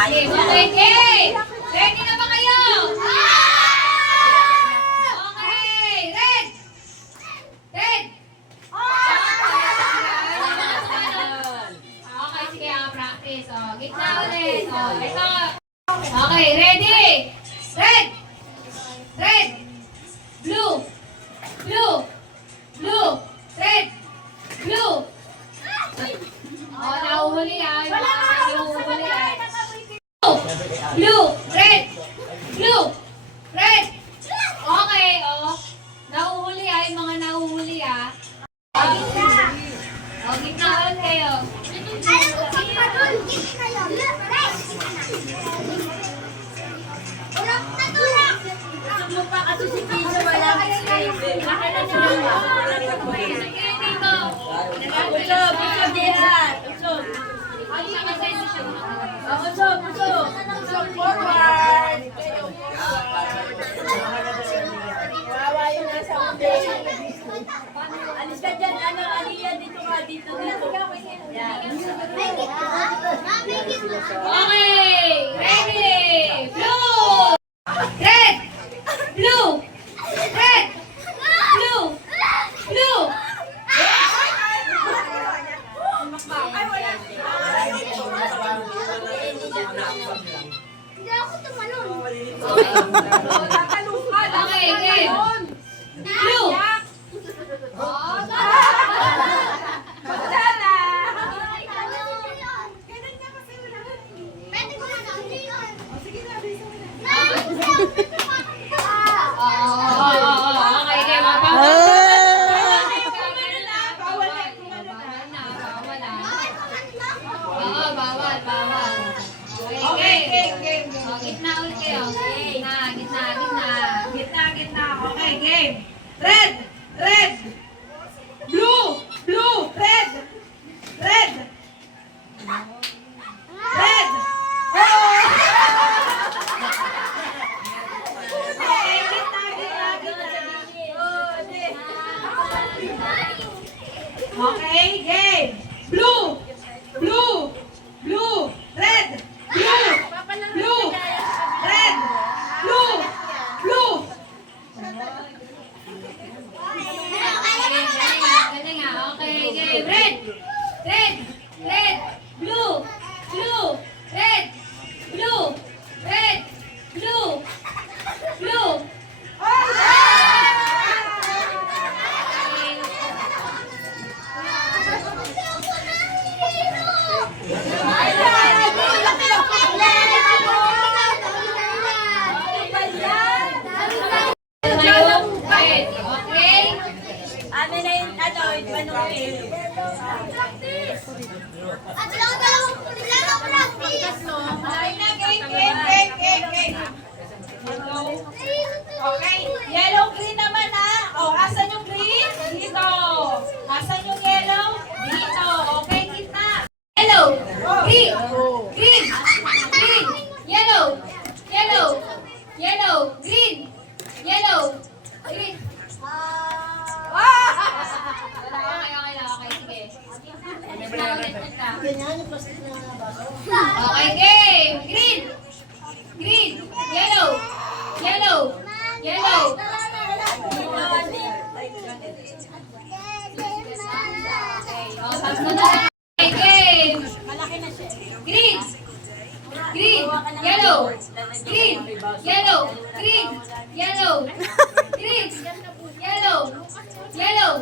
Okay, okay. Ready na ba kayo? Okay, red! Red! Okay, sige, practice. Gitna ulit. Ito. Okay, ready? Red! Red! Blue! Blue! Blue! Red! Blue! Nahuhuli ah. Nahuhuli ah. Blue! Red! Blue! Red! Okay, nahuhuli ah. Yung mga nahuhuli ah. Gitna. Gitna ulit kayo. Alis ka dyan, Aliyah, dito ka, dito. Okay, ready? Blue! Red! Blue! Red! Blue! Blue! Hindi ako tumalon. Okay, game. Blue! Pwede ko na yun. Okay, game. Bawal. Okay, game. Gitna ulit kayo. Gitna. Okay, game. Red! Blue! Red! Red! Okay, game. Blue! Red! Blue! Red! Blue! Ganda nga. Okay, game. Red! Blue! Red! Blue! Okay? Ano na yung, manungin. Okay, yellow, green naman ha. Asan yung green? Dito. Asan yung yellow? Dito. Okay, gitna. Yellow, green, yellow, green. Okay, sige. Okay, game. Green, yellow. Tatlo na lang. Okay, game. Green, yellow. Yellow.